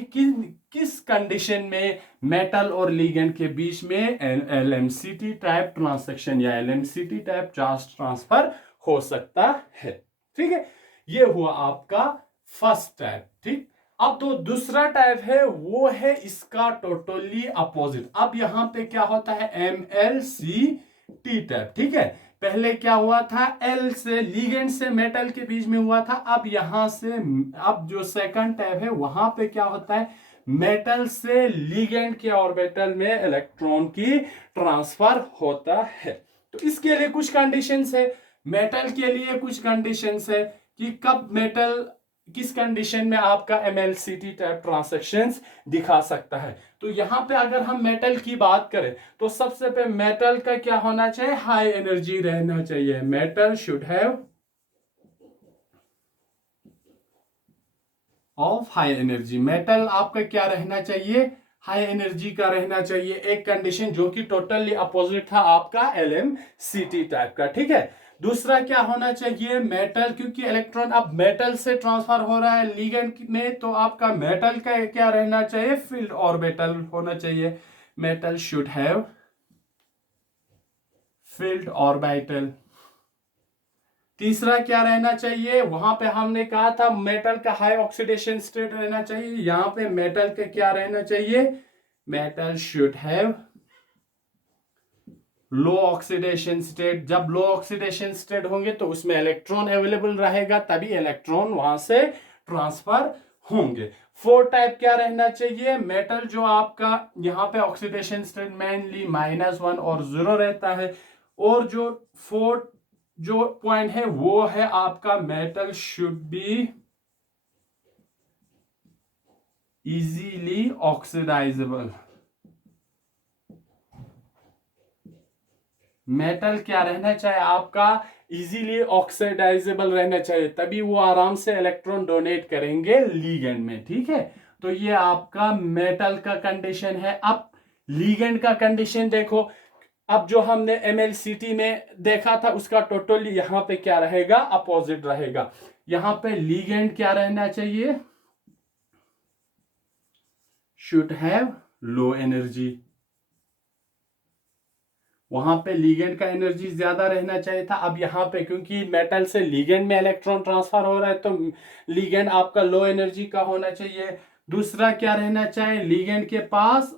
किस कंडीशन में मेटल और लिगेंड के बीच में LMCT टाइप ट्रांसैक्शन या LMCT टाइप चार्ज ट्रांसफर हो सकता है। ठीक है, ये हुआ आपका फर्स्ट टाइप। ठीक, अब तो दूसरा टाइप है, वो है इसका टोटली अपोजिट। अब यहां पे क्या होता है, MlCT टाइप। ठीक है, पहले क्या हुआ था, L से लिगेंड से मेटल के बीच में हुआ था। अब यहां से अब जो सेकंड टाइप है वहां पे क्या होता है, मेटल से लिगेंड के ऑर्बिटल में इलेक्ट्रॉन की ट्रांसफर होता है। तो इसके लिए कुछ कंडीशंस है, मेटल के लिए कुछ कंडीशंस है कि कब मेटल किस कंडीशन में आपका MlCT टाइप ट्रांसैक्शंस दिखा सकता है। तो यहां पे अगर हम मेटल की बात करें तो सबसे पहले मेटल का क्या होना चाहिए, हाई एनर्जी रहना चाहिए। Metal should have of high energy, metal आपका क्या रहना चाहिए, हाई एनर्जी का रहना चाहिए। एक कंडीशन जो कि टोटली अपोजिट था आपका LMCT टाइप का। ठीक है, दूसरा क्या होना चाहिए, मेटल, क्योंकि इलेक्ट्रॉन अब मेटल से ट्रांसफर हो रहा है लिगेंड में, तो आपका मेटल का क्या रहना चाहिए, फील्ड ऑर्बिटल होना चाहिए। Metal should have filled orbital. तीसरा क्या रहना चाहिए, वहां पे हमने कहा था मेटल का हाई ऑक्सीडेशन स्टेट रहना चाहिए, यहां पे मेटल का क्या रहना चाहिए, metal should have low oxidation state. जब लो ऑक्सीडेशन स्टेट होंगे तो उसमें इलेक्ट्रॉन अवेलेबल रहेगा, तभी इलेक्ट्रॉन वहां से ट्रांसफर होंगे। फोर टाइप क्या रहना चाहिए, मेटल जो आपका यहां पे ऑक्सीडेशन स्टेट मेनली -1 और 0 रहता है, और जो फोर्थ जो पॉइंट है वो है आपका metal should be easily oxidisable. Metal क्या रहना चाहिए आपका, इजीली ऑक्सीडाइजेबल रहना चाहिए, तभी वो आराम से इलेक्ट्रॉन डोनेट करेंगे लिगेंड में। ठीक है, तो ये आपका मेटल का कंडीशन है। अब लिगेंड का कंडीशन देखो, अब जो हमने MLCT में देखा था उसका टोटल यहां पे क्या रहेगा, अपोजिट रहेगा। यहां पे लिगेंड क्या रहना चाहिए, शुड हैव लो एनर्जी, वहां पे लिगेंड का एनर्जी ज्यादा रहना चाहिए था। अब यहाँ पे क्योंकि मेटल से लिगेंड में इलेक्ट्रॉन ट्रांसफर हो रहा है तो लिगेंड आपका लो एनर्जी का होना चाहिए। दूसरा क्या रहना चाहिए, लिगेंड के पास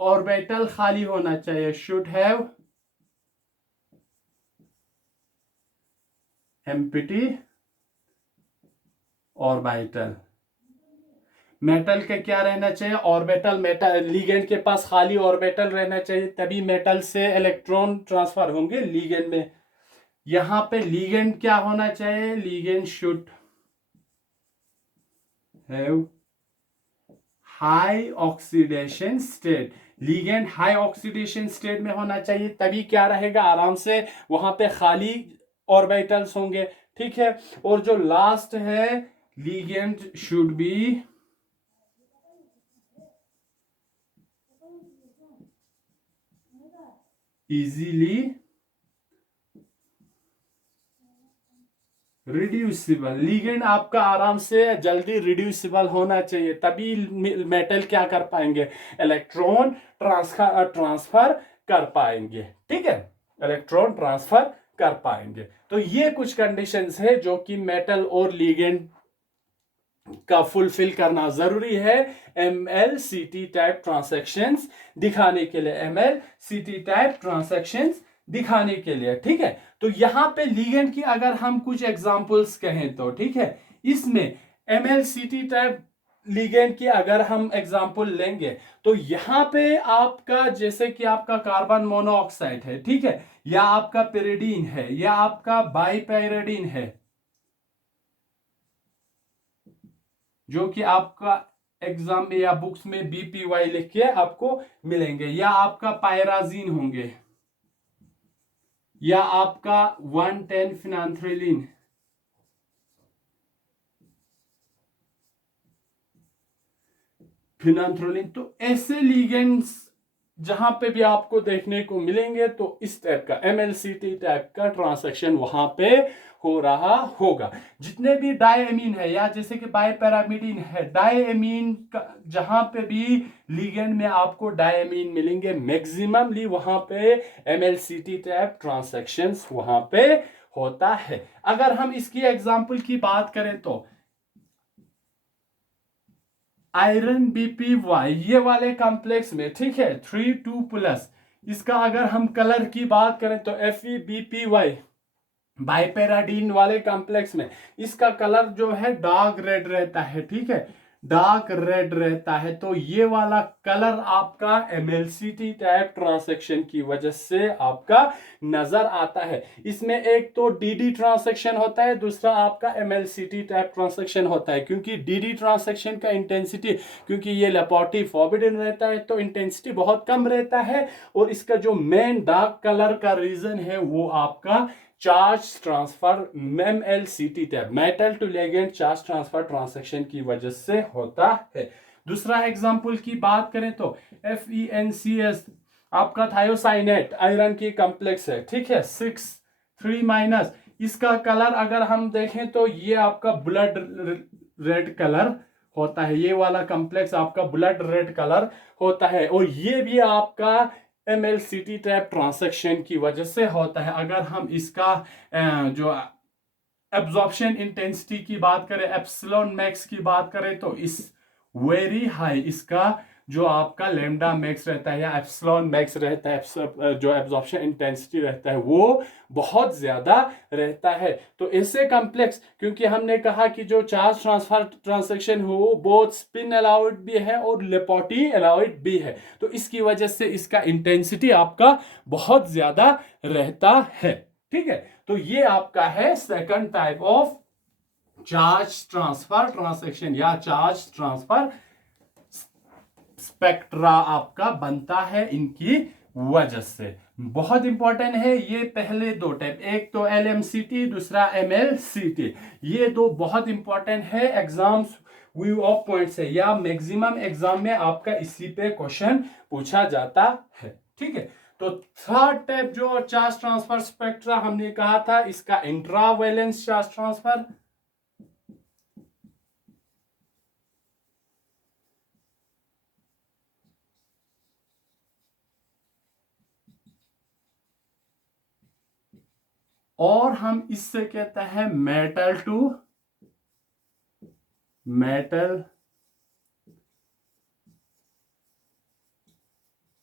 ऑर्बिटल खाली होना चाहिए, should have empty orbital. Metal का क्या रहना चाहिए, ऑर्बिटल, मेटल लिगेंड के पास खाली ऑर्बिटल रहना चाहिए, तभी मेटल से इलेक्ट्रॉन ट्रांसफर होंगे लिगेंड में। यहां पे लिगेंड क्या होना चाहिए, ligand should have high oxidation state, ligand high oxidation state में होना चाहिए, तभी क्या रहेगा, आराम से वहां पे खाली ऑर्बिटल्स होंगे। ठीक है, और जो लास्ट है, ligand should be easily reducible, ligand आपका आराम से जल्दी रिड्यूसिबल होना चाहिए, तभी मेटल क्या कर पाएंगे, इलेक्ट्रॉन ट्रांसफर कर पाएंगे। ठीक है, इलेक्ट्रॉन ट्रांसफर कर पाएंगे। तो ये कुछ कंडीशंस है जो कि मेटल और लिगेंड का फुलफिल करना जरूरी है MLCT टाइप ट्रांसैक्शंस दिखाने के लिए, MLCT टाइप ट्रांसैक्शंस दिखाने के लिए। ठीक है, तो यहां पे लिगेंड की अगर हम कुछ एग्जांपल्स कहें तो ठीक है, इसमें MLCT टाइप लिगेंड की अगर हम एग्जांपल लेंगे तो यहां पे आपका जैसे कि आपका कार्बन मोनोऑक्साइड है, ठीक है, या आपका पिरिडीन है, या आपका बाइपेरिडीन है, जो कि आपका एग्जाम में या बुक्स में BPY लिख के आपको मिलेंगे, या आपका पायराजीन होंगे, या आपका 110 फिनांथ्रेलिन, फिनांथ्रोलिन। तो ऐसे लिगेंड्स जहां पे भी आपको देखने को मिलेंगे तो इस टाइप का MLCT टाइप का ट्रांसैक्शन वहां पे हो रहा होगा। जितने भी डायमीन है, या जैसे कि बाइपैरामिडीन है, डायमीन जहां पे भी लिगेंड में आपको डायमीन मिलेंगे, मैक्सिममली वहां पे MLCT टाइप ट्रांसैक्शंस वहां पे होता है। अगर हम इसकी एग्जांपल की बात करें तो आयरन BPY ये वाले कॉम्प्लेक्स में, ठीक है, 3,2+, इसका अगर हम कलर की बात करें तो FeBPY बाइपेराडीन वाले कॉम्प्लेक्स में इसका कलर जो है डार्क रेड रहता है। ठीक है, डार्क रेड रहता है। तो ये वाला कलर आपका MLCT टाइप ट्रांसैक्शन की वजह से आपका नजर आता है। इसमें एक तो DD ट्रांसैक्शन होता है, दूसरा आपका MLCT टाइप ट्रांसैक्शन होता है। क्योंकि DD ट्रांसैक्शन का इंटेंसिटी, क्योंकि ये लेपोर्टी फॉरबिडन रहता है तो इंटेंसिटी बहुत कम रहता है, और इसका जो मेन डार्क कलर का रीजन है वो आपका charge transfer MLCT tab, metal to ligand charge transfer transaction की वजह से होता है। दूसरा एग्जांपल की बात करें तो FeNCS आपका थायोसाइनेट आयरन की कॉम्प्लेक्स है, ठीक है, 6 3-, इसका कलर अगर हम देखें तो ये आपका ब्लड रेड कलर होता है, ये वाला कॉम्प्लेक्स आपका ब्लड रेड कलर होता है, और ये भी आपका MLCT टाइप ट्रांसैक्शन की वजह से होता है। अगर हम इसका जो एब्जॉर्प्शन इंटेंसिटी की बात करें, एप्सिलॉन मैक्स की बात करें तो इस वेरी हाई, इसका जो आपका लैम्डा मैक्स रहता है या एप्सिलॉन मैक्स रहता है, जो एब्जॉर्प्शन इंटेंसिटी रहता है वो बहुत ज्यादा रहता है। तो ऐसे कॉम्प्लेक्स, क्योंकि हमने कहा कि जो चार्ज ट्रांसफर ट्रांसैक्शन हो बोथ स्पिन अलाउड भी है और लेपोर्टी अलाउड भी है, तो इसकी वजह से इसका इंटेंसिटी आपका बहुत ज्यादा रहता है। ठीक है, तो ये आपका है second type of charge transfer transaction या चार्ज ट्रांसफर स्पेक्ट्रा आपका बनता है इनकी वजह से। बहुत इंपॉर्टेंट है ये पहले दो टाइप, एक तो LMCT, दूसरा MLCT, ये दो बहुत इंपॉर्टेंट है एग्जाम्स व्यू ऑफ पॉइंट से, या मैक्सिमम एग्जाम में आपका इसी पे क्वेश्चन पूछा जाता है। ठीक है, तो थर्ड टाइप जो चार्ज ट्रांसफर स्पेक्ट्रा हमने कहा था, इसका इंट्रावैलेंस चार्ज ट्रांसफर। और हम इससे कहते हैं metal to metal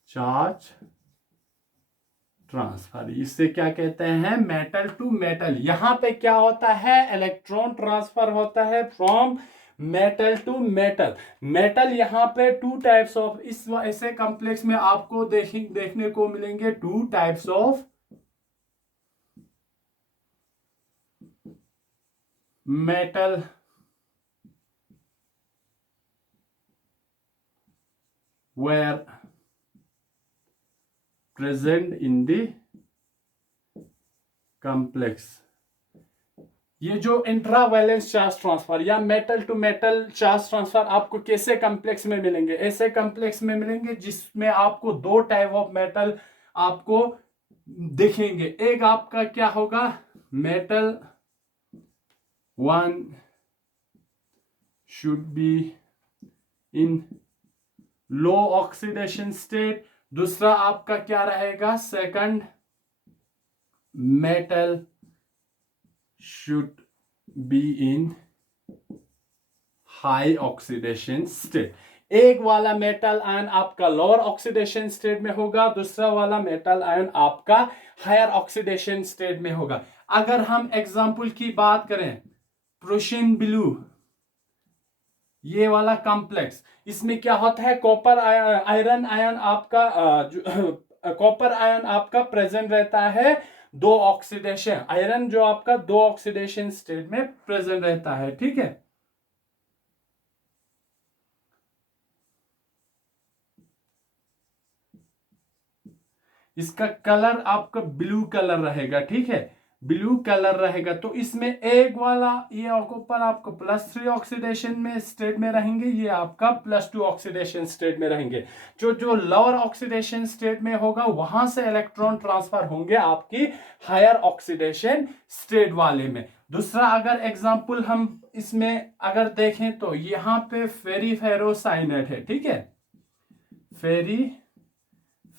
charge transfer. इससे क्या कहते हैं, मेटल टू मेटल। यहां पे क्या होता है, इलेक्ट्रॉन ट्रांसफर होता है from metal to metal. Metal यहां पे टू टाइप्स ऑफ, इस ऐसे कॉम्प्लेक्स में आपको देखने को मिलेंगे two types of metal were present in the complex। ये जो इंट्रावैलेंस चार्ज ट्रांसफर या metal to metal charge transfer आपको कैसे कॉम्प्लेक्स में मिलेंगे, ऐसे कॉम्प्लेक्स में मिलेंगे जिसमें आपको दो टाइप ऑफ मेटल आपको दिखेंगे। एक आपका क्या होगा, metal one should be in low oxidation state, दूसरा आपका क्या रहेगा, second metal should be in high oxidation state. एक वाला मेटल आयन आपका लोअर ऑक्सीडेशन स्टेट में होगा, दूसरा वाला मेटल आयन आपका हायर ऑक्सीडेशन स्टेट में होगा। अगर हम एग्जांपल की बात करें, प्रूशियन ब्लू, ये वाला कॉम्प्लेक्स, इसमें क्या होता है, कॉपर आयरन आयन आपका कॉपर आयन आपका प्रेजेंट रहता है दो ऑक्सीडेशन, आयरन जो आपका दो ऑक्सीडेशन स्टेट में प्रेजेंट रहता है, ठीक है। इसका कलर आपका ब्लू कलर रहेगा, ठीक है, ब्लू कलर रहेगा। तो इसमें एक वाला ये ऊपर आपको +3 ऑक्सीडेशन में स्टेट में रहेंगे, ये आपका +2 ऑक्सीडेशन स्टेट में रहेंगे। जो जो लोअर ऑक्सीडेशन स्टेट में होगा वहां से इलेक्ट्रॉन ट्रांसफर होंगे आपकी हायर ऑक्सीडेशन स्टेट वाले में। दूसरा अगर एग्जांपल हम इसमें अगर देखें तो यहां पे फेरी फेरोसाइनेट है, ठीक है, फेरी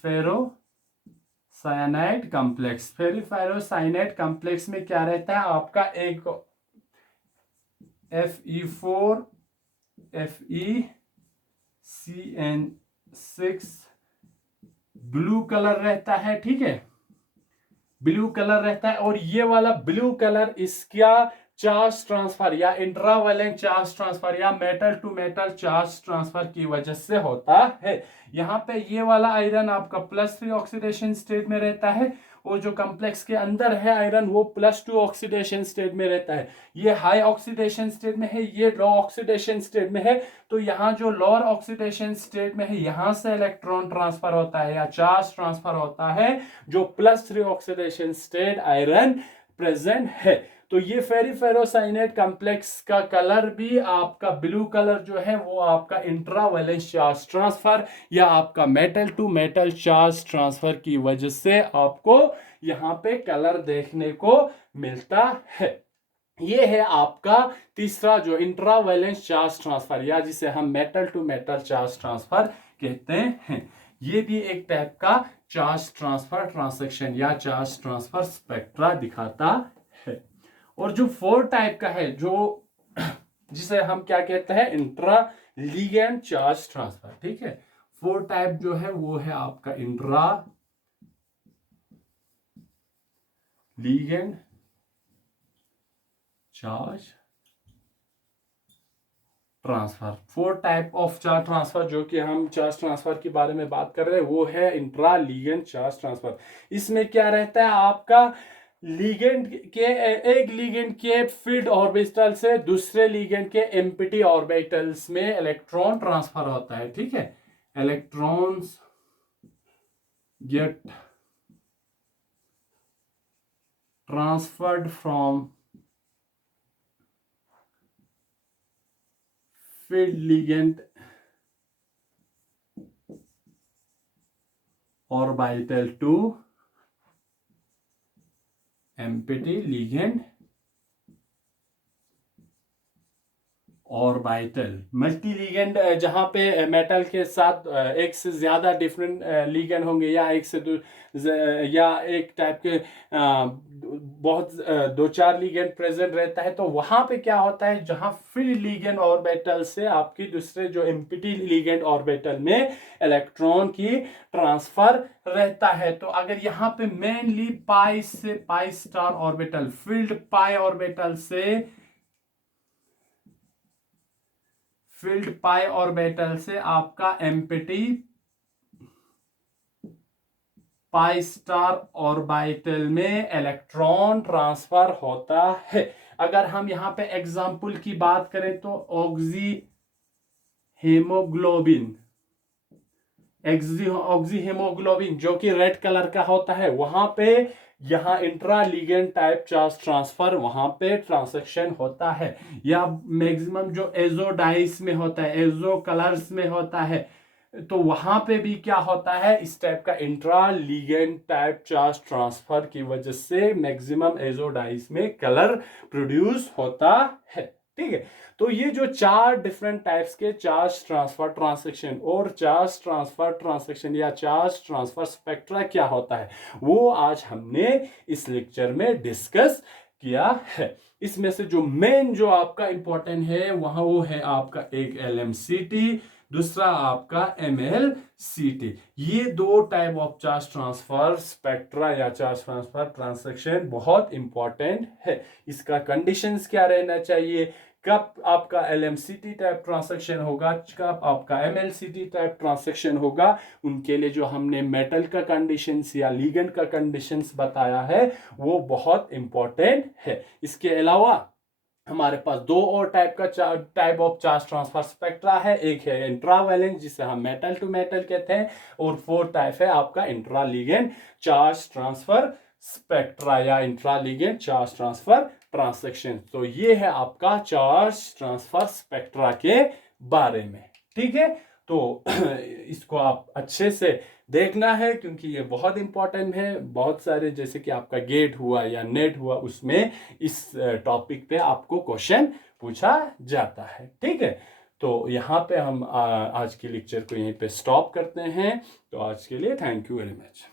फेरो साइनाइड कॉम्प्लेक्स। फेरिफेरोसाइनाइड कॉम्प्लेक्स में क्या रहता है आपका, एक Fe4 FeCN6 ब्लू कलर रहता है, ठीक है, ब्लू कलर रहता है। और ये वाला ब्लू कलर इसका चार्ज ट्रांसफर या इंट्रावैलेंट चार्ज ट्रांसफर या metal to metal charge transfer की वजह से होता है। यहां पे ये वाला आयरन आपका +3 ऑक्सीडेशन स्टेट में रहता है, और जो कॉम्प्लेक्स के अंदर है आयरन वो +2 ऑक्सीडेशन स्टेट में रहता है। ये हाई ऑक्सीडेशन स्टेट में है, ये लो ऑक्सीडेशन स्टेट में है। तो यहाँ जो लोअर ऑक्सीडेशन स्टेट में है यहां से इलेक्ट्रॉन ट्रांसफर होता है या चार्ज ट्रांसफर होता है, जो +3 ऑक्सीडेशन स्टेट आयरन प्रेजेंट है। तो ये फेरिफेरोसाइनेट कॉम्प्लेक्स का कलर भी आपका ब्लू कलर जो है वो आपका इंट्रावैलेंस चार्ज ट्रांसफर या आपका metal to metal charge transfer की वजह से आपको यहां पे कलर देखने को मिलता है। ये है आपका तीसरा जो इंट्रावैलेंस चार्ज ट्रांसफर या जिसे हम metal to metal charge transfer कहते हैं। ये भी एक टाइप का चार्ज ट्रांसफर ट्रांसैक्शन या चार्ज ट्रांसफर स्पेक्ट्रा दिखाता है। और जो 4 टाइप का है, जो जिसे हम क्या कहते हैं, इंट्रा लिगेंड चार्ज ट्रांसफर, ठीक है। 4 टाइप जो है वो है आपका intra ligand charge transfer. 4 type of charge transfer जो कि हम चार्ज ट्रांसफर के बारे में बात कर रहे हैं वो है इंट्रा लिगेंड चार्ज ट्रांसफर। इसमें क्या रहता है आपका, लिगेंड के एक लिगेंड के फील्ड ऑर्बिटल से दूसरे लिगेंड के एम्प्टी ऑर्बिटल्स में इलेक्ट्रॉन ट्रांसफर होता है, ठीक है। Electrons get transferred from filled ligand orbital to empty ligand orbital multi ligand, जहां पे मेटल के साथ एक से ज्यादा डिफरेंट लिगेंड होंगे या एक से या एक टाइप के बहुत दो चार लिगेंड प्रेजेंट रहता है, तो वहां पे क्या होता है, जहां फ्री लिगेंड ऑर्बिटल से आपकी दूसरे जो एम्प्टी लिगेंड ऑर्बिटल में इलेक्ट्रॉन की ट्रांसफर रहता है। तो अगर यहाँ पे मेनली पाई से पाई स्टार ऑर्बिटल, फील्ड पाई ऑर्बिटल से आपका एम्प्टी पाई स्टार ऑर्बिटल में इलेक्ट्रॉन ट्रांसफर होता है। अगर हम यहां पे एग्जांपल की बात करें तो ऑक्सी हेमोग्लोबिन जो कि रेड कलर का होता है, वहां पे यहां intra ligand type charge transfer वहां पे ट्रांसैक्शन होता है, या मैक्सिमम जो एजो डाइस में होता है, एजो कलर्स में होता है, तो वहां पे भी क्या होता है, इस टाइप का intra ligand type charge transfer की वजह से मैक्सिमम एजो डाइस में कलर प्रोड्यूस होता है। ठीक है, तो ये जो चार डिफरेंट टाइप्स के चार्ज ट्रांसफर ट्रांसैक्शन और चार्ज ट्रांसफर ट्रांसैक्शन या चार्ज ट्रांसफर स्पेक्ट्रा क्या होता है, वो आज हमने इस लेक्चर में डिस्कस किया है। इसमें से जो मेन जो आपका इंपॉर्टेंट है वहां वो है आपका एक LMCT, दूसरा आपका MLCT। ये दो type of charge transfer spectra या चार्ज ट्रांसफर ट्रांसैक्शन बहुत इंपॉर्टेंट है। इसका कंडीशंस क्या रहना चाहिए, कब आपका LMCT टाइप ट्रांसैक्शन होगा, कब आपका MLCT टाइप ट्रांसैक्शन होगा, उनके लिए जो हमने मेटल का कंडीशंस या लिगेंड का कंडीशंस बताया है वो बहुत इंपॉर्टेंट है। इसके अलावा हमारे पास दो और type of charge transfer spectra है, एक है इंट्रावैलेंस जिसे हम मेटल टू मेटल कहते हैं, और फोर्थ टाइप है आपका intra ligand charge transfer spectra या intra ligand charge transfer transaction. तो ये है आपका चार्ज ट्रांसफर स्पेक्ट्रा के बारे में। ठीक है, तो इसको आप अच्छे से देखना है क्योंकि ये बहुत इंपॉर्टेंट है। बहुत सारे जैसे कि आपका गेट हुआ या नेट हुआ, उसमें इस टॉपिक पे आपको क्वेश्चन पूछा जाता है। ठीक है, तो यहाँ पे हम आज के लेक्चर को यहीं पे स्टॉप करते हैं। तो आज के लिए थैंक यू वेरी मच।